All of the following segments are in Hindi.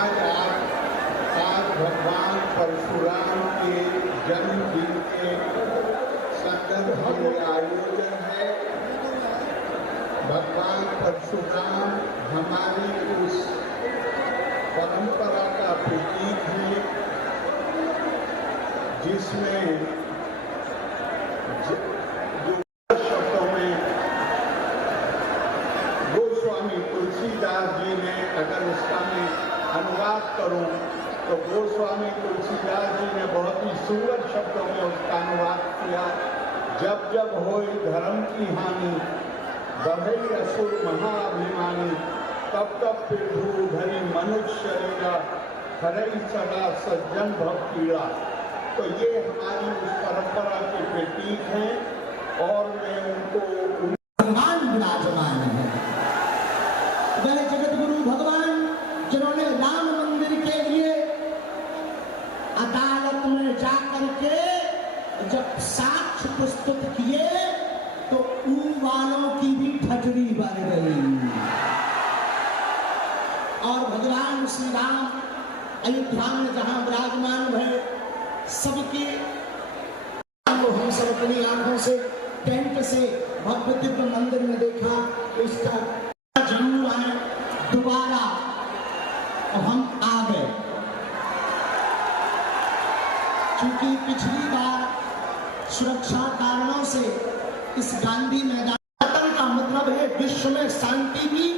आज भगवान परशुराम के जन्मदिन के संदर्भ में आयोजन है। भगवान परशुराम हमारी उस परंपरा का प्रतीक है जिसमें शब्दों में गोस्वामी तुलसीदास जी ने, अगर उसका मैं अनुवाद करूं तो गोस्वामी तुलसीदास जी ने बहुत ही सुंदर शब्दों में उसका अनुवाद किया। जब जब होई धर्म की हानि, बढ़ई असुर महाअभिमानी, तब तब पितृ धरी मनुष्य शरीरा, हरई सदा सज्जन भव पीड़ा। तो ये हमारी उस परंपरा के प्रतीक हैं और मैं उनको विराजमान है। वह जगत गुरु भगवान जिन्होंने राम मंदिर के लिए अदालत में जाकर के जब साक्ष्य प्रस्तुत किए तो उन वालों की भी ठठरी बढ़ गई और भगवान श्री राम अयोध्या में जहां विराजमान हुए, सबके हम सब अपनी आंखों से टेंट से भव्य दिव्य मंदिर में देखा। इसका जरूर आए दोबारा और हम आ गए, क्योंकि पिछली बार सुरक्षा कारणों से इस गांधी मैदान का मतलब है विश्व में शांति की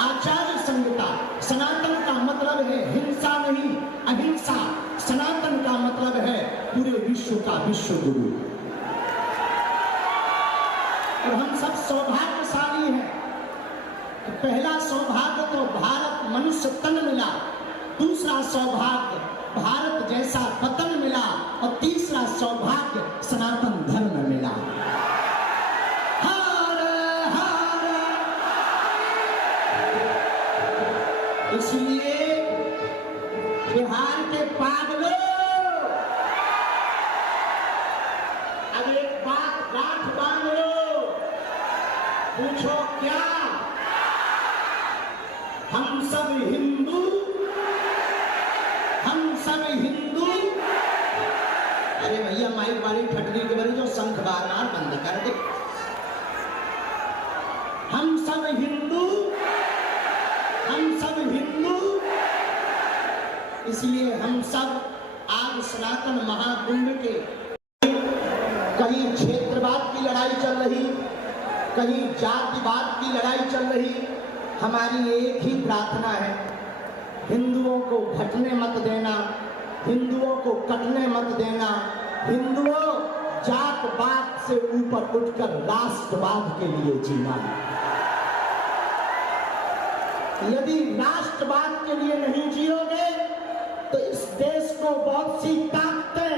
आचार्य संहिता। सनातन का मतलब है हिंसा नहीं अहिंसा। सनातन का मतलब है पूरे विश्व का विश्व गुरु। और हम सब सौभाग्यशाली हैं। पहला सौभाग्य तो भारत मनुष्य तन मिला, दूसरा सौभाग्य भारत जैसा वतन मिला और तीसरा सौभाग्य सनातन धर्म मिला। इसलिए बिहार के पागलों, अब एक बात गांठ बांध लो, पूछो क्या हम सब हिंदू? हम सब हिंदू? अरे भैया माइक वाली ठटनी के बारे जो शंख बार बंद कर दे। हम सब हिंदू, हम सब हिंदू। इसलिए हम सब आज सनातन महाकुंभ के कहीं क्षेत्रवाद की लड़ाई चल रही, कहीं जातिवाद की लड़ाई चल रही। हमारी एक ही प्रार्थना है, हिंदुओं को घटने मत देना, हिंदुओं को कटने मत देना। हिंदुओं जातवाद से ऊपर उठकर राष्ट्रवाद के लिए जीना। यदि राष्ट्रवाद के लिए नहीं जियोगे तो इस देश को बहुत सी ताकतें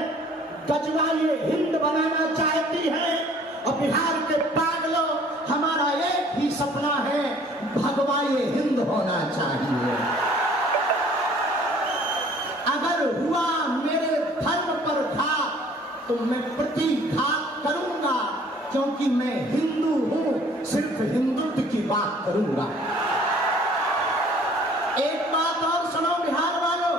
गजवाए हिंद बनाना चाहती हैं। और बिहार के पागलों, हमारा एक ही सपना है, भगवाए हिंद होना चाहिए। अगर हुआ मेरे धर्म पर घात तो मैं प्रतिघात करूंगा, क्योंकि मैं हिंदू हूं, सिर्फ हिंदुत्व की बात करूंगा। एक बात और सुनो बिहार वालों,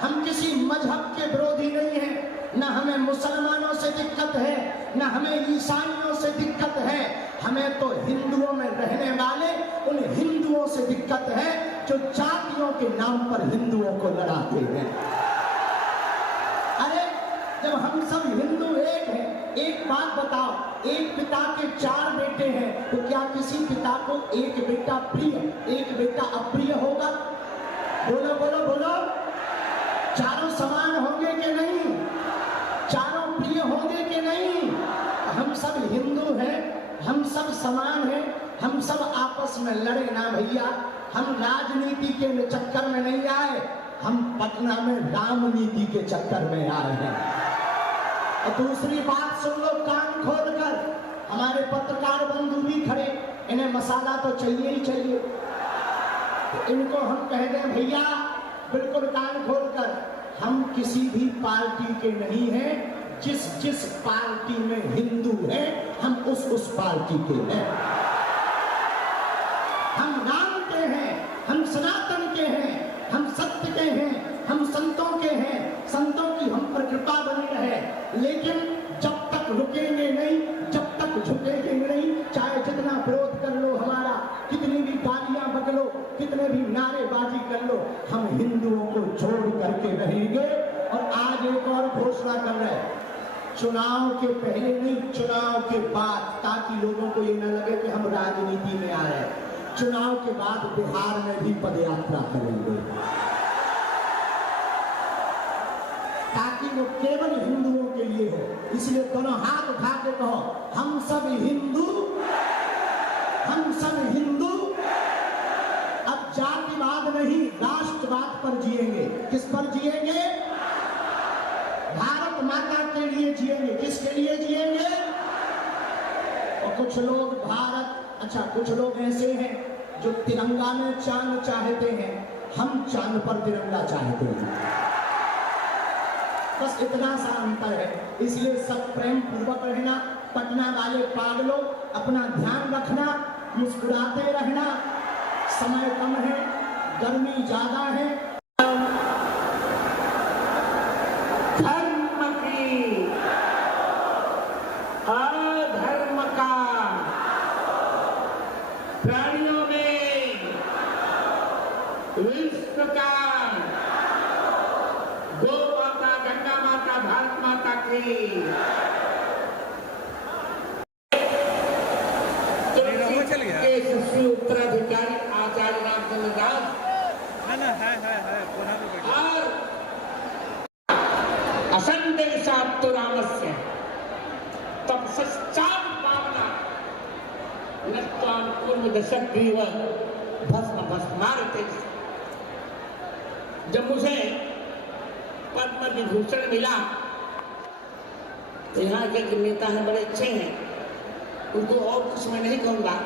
हम किसी मजहब के विरोधी नहीं हैं। न हमें मुसलमानों से दिक्कत है, न हमें ईसाइयों से दिक्कत है। हमें तो हिंदुओं में रहने वाले उन हिंदुओं से दिक्कत है जो जातियों के नाम पर हिंदुओं को लड़ाते हैं। अरे जब हम सब हिंदू एक हैं, एक बात बताओ, एक पिता के 4 बेटे हैं तो क्या किसी पिता को एक बेटा प्रिय, एक बेटा अप्रिय होगा? बोलो बोलो बोलो। चारों समान होंगे कि नहीं? चारों प्रिय होंगे कि नहीं? हम सब हिंदू हैं, हम सब समान हैं, हम सब आपस में लड़े ना भैया। हम राजनीति के चक्कर में नहीं आए, हम पटना में रामनीति के चक्कर में आए हैं। और दूसरी बात सुन लो कान खोल कर, हमारे पत्रकार बंधु भी खड़े, इन्हें मसाला तो चाहिए ही चाहिए। तो इनको हम कह दें भैया बिल्कुल कान खोल कर, हम किसी भी पार्टी के नहीं हैं। जिस पार्टी में हिंदू है हम उस पार्टी के हैं। हम राम के हैं, हम सनातन के हैं, हम सत्य के कितने भी नारेबाजी कर लो, हम हिंदुओं को छोड़ करके रहेंगे। और आज एक और घोषणा कर रहे हैं, चुनाव के पहले नहीं, चुनाव के बाद, ताकि लोगों को ये न लगे कि हम राजनीति में आ रहे हैं। चुनाव के बाद बिहार में भी पदयात्रा करेंगे, ताकि वो केवल हिंदुओं के लिए हो। इसलिए दोनों हाथ उठा के कहो, हम सब हिंदू, हम सब हिंदू। अब जातिवाद नहीं, राष्ट्रवाद पर जिएंगे। किस पर जिएंगे? भारत माता के लिए जिएंगे। किसके लिए जिएंगे? और कुछ लोग अच्छा, कुछ लोग ऐसे हैं जो तिरंगा में चांद चाहते हैं, हम चांद पर तिरंगा चाहते हैं। बस इतना सा अंतर है। इसलिए सब प्रेम पूर्वक रहना। पटना वाले पागलों, अपना ध्यान रखना, मुस्कुराते रहना। समय कम है, गर्मी ज्यादा है। धर्म की, अधर्म का, प्राणियों में विश्व का, गौ माता, गंगा माता, भारत माता की। उत्तराधिकारी आचार्य रामचंद्र दास और असंदेशात्तो रामस्य तपश्चात् पावना नत्वां पूर्व दशग्रीव भस्म भस्मार्ते। जब मुझे पद्म विभूषण मिला तो यहाँ के नेता हैं, बड़े अच्छे हैं, उनको और कुछ मैं नहीं कहूँगा।